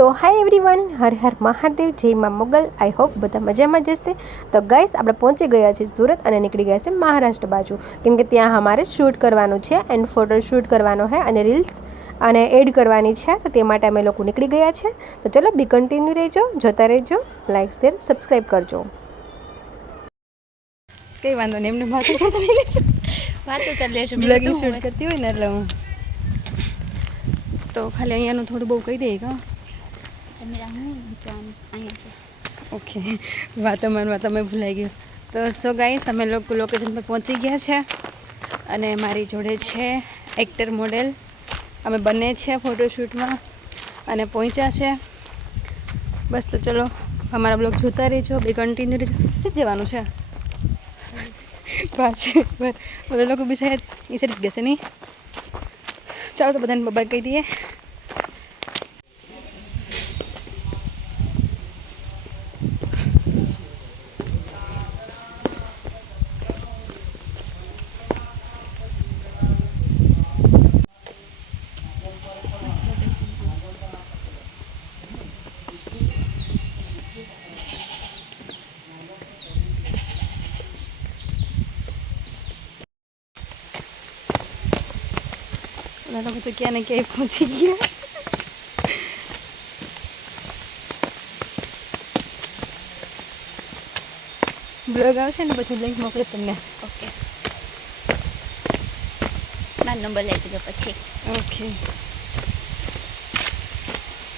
સો hi everyone Har Har Mahadev જય માં Mughal I hope બધા મજામાં જશે તો ગાઈસ આપણે પહોંચી ગયા છીએ સુરત અને નીકળી ગયા છે મહારાષ્ટ્ર બાજુ. કેમ કે ત્યાં અમારે શૂટ કરવાનું છે એન્ડ ફોટો શૂટ કરવાનો છે અને રીલ્સ અને એડ કરવાની છે. તો તે માટે અમે લોકો નીકળી ગયા છે. તો ચલો બી કન્ટિન્યુ રહેજો જોતા રહેજો લાઈક શેર સબસ્ક્રાઈબ કરજો. કઈ વાંધો નહીં એમને વાતો કરતા લઈ લેજો. વાતો કરી લેશું બ્લોગિંગ શૂટ કરતી હોય ને એટલે હું. તો ખાલી અહીંયાનું થોડું બહુ કહી દઈએ કા ઓકે. વાતો મનમાં તમે ભૂલાઈ ગયું. તો સો ગાઈસ, અમે લોકો લોકેશન પર પહોંચી ગયા છે અને મારી જોડે છે એક્ટર મોડેલ અમે બંને છે ફોટોશૂટમાં અને પહોંચ્યા છે. બસ તો ચલો, અમારા બ્લોગ જોતા રહેજો, બે કન્ટિન્યુ રહેજો. શું જવાનું છે? પાછું, બધા લોકો બી શાયદ એ સરી જ છે નહીં. ચાલો તો બધાને બબાઈ કહી દઈએ. બધા લોકો તો ક્યાં ને ક્યાંય પહોંચી ગયા બ્લોગ આવશે ને પછી લિંક મોકલીશ તમને ઓકે મારો નંબર લઈ દીધો પછી ઓકે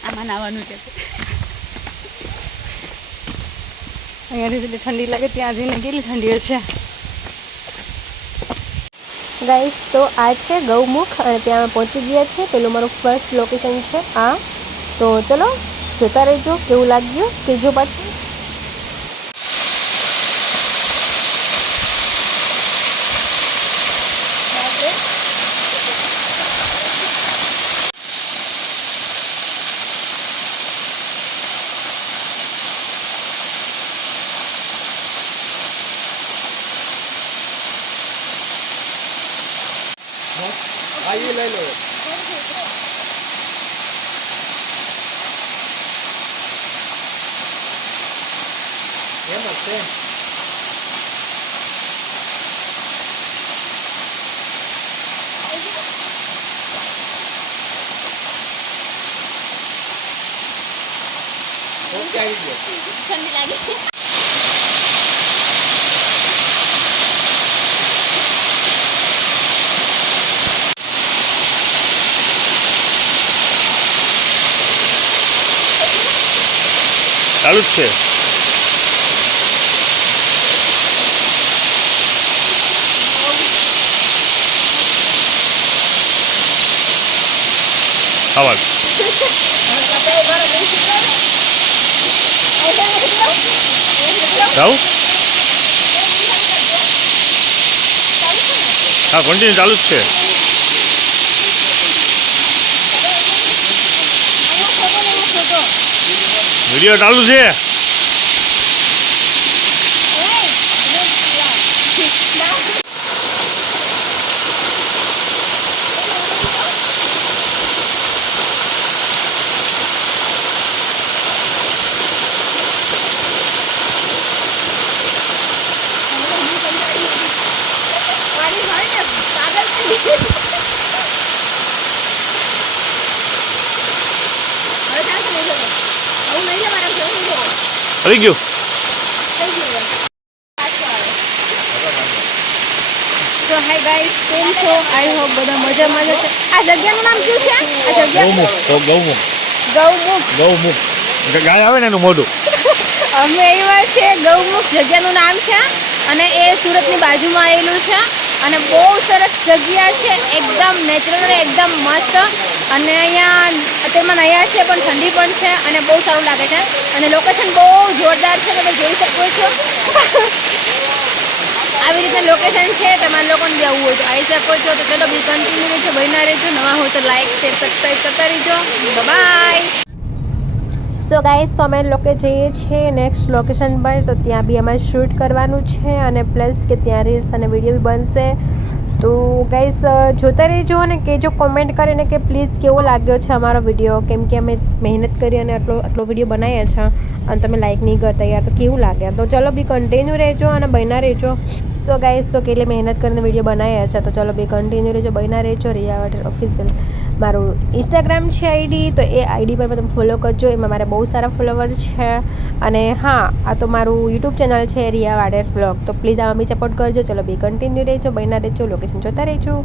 આમાં નાવાનું છે અહીંયાથી ઠંડી લાગે ત્યાં જઈને કેટલી ઠંડી હશે ગાઈસ તો આ છે ગૌમુખ અને ત્યાં પહોંચી ગયા છે. પેલું મારું ફર્સ્ટ લોકેશન છે આ. તો ચલો જોતા રહેજો, કેવું લાગ્યું? કહેજો પાછું. ઠંડી લાગે છે ચાલુ જ છે આવાજ જાઉં હા કન્ટિન્યુ ચાલુ જ છે વીડિયો ચાલુ છે. આવી ગયું. તો હાય ગાઈસ કેમ છો? આઈ હોપ બધા મજામાં જ આ જગ્યાનું નામ શું છે? આ જગ્યા? ગૌમુખ. ગૌમુખ. ગૌમુખ. ગૌમુખ ગાય આવે ને એનું મોઢું. અમે આવ્યા છે ગૌમુખ જગ્યાનું નામ છે, અને એ સુરતની બાજુમાં આવેલું છે. અને બહુ સરસ જગ્યા છે, એકદમ નેચરલ એકદમ મસ્ત. અને અહીંયા અત્યારમાં નયા છે, પણ ઠંડી પણ છે, અને બહુ સારું લાગે છે. અને લોકેશન બહુ જોરદાર છે, તમે જોઈ શકો છો. આવી રીતે લોકેશન છે, તમારે લોકોને આવવું હોય તો આવી શકો છો. તો ચલો બી કન્ટિન્યુ રહેજો બનીના રહેજો. નવા હોય તો લાઈક શેર સબસ્ક્રાઈબ કરતા રહેજો. બાય ગાઈસ તો અમે લોકો જઈએ છીએ નેક્સ્ટ લોકેશન પર. તો ત્યાં બી અમારે શૂટ કરવાનું છે અને પ્લસ કે ત્યાં રીલ્સ અને વીડિયો બી બનશે. તો ગાઈસ જોતા રહેજો અને કહેજો કોમેન્ટ કરીને કે પ્લીઝ કેવો લાગ્યો છે અમારો વીડિયો કેમ કે અમે મહેનત કરી અને આટલો આટલો વીડિયો બનાવ્યા છે. અને તમે લાઈક નહીં કરતા યાર, તો કેવું લાગે? તો ચલો બી કન્ટિન્યુ રહેજો અને બન્યા રહેજો. સો ગાઈસ તો કેટલી મહેનત કરીને વીડિયો બનાવ્યા છે, તો ચલો બી કન્ટિન્યુ રહેજો, બન્યા રહેજો રિયા વાટર ઓફિશિયલ મારું ઇન્સ્ટાગ્રામ છે આઈડી, તો એ આઈડી પર તમે ફોલો કરજો. એમાં મારા બહુ સારા ફોલોવર છે. અને હા, આ તો મારું યુટ્યુબ ચેનલ છે, રિયા વાડેર બ્લોગ તો પ્લીઝ આમાં બી સપોર્ટ કરજો. ચલો બી કન્ટિન્યુ રહેજો, બન્યા રહેજો લોકેશન જોતા રહેજો.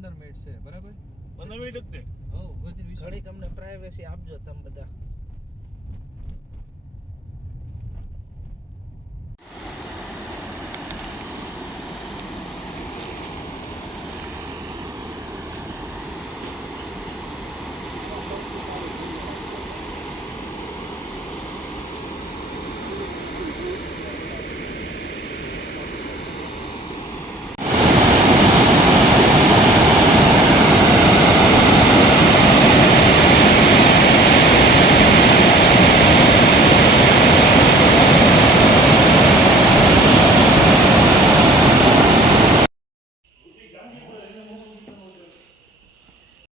પંદર મિનિટ છે બરાબર? પંદર મિનિટ જ ને? વિશે તમને પ્રાઇવેસી આપજો તમે બધા.